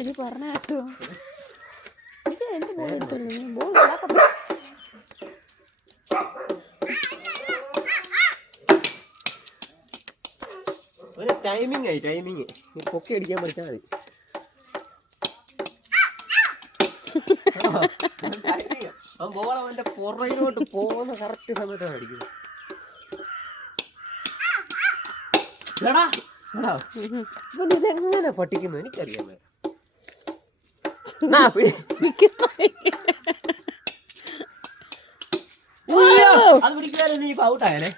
ഒരു പറഞ്ഞ കേട്ടോ എന്റെ ബോൾ എടുത്തു ബോൾ ഒരു ടൈമിംഗ് ആയി ടൈമിങ് പൊക്കി അടിക്കാൻ പഠിച്ചാൽ മതി ബോൾ അവന്റെ പുറകിലോട്ട് പോകുന്ന കറക്റ്റ് സമയത്താണ് അടിക്കുന്നത്. ഇതെങ്ങനെ പട്ടിക്കുന്നു എനിക്കറിയാൻ അത് പിടിക്കാതെ നീ ഇപ്പൊ ഔട്ടായാലേ.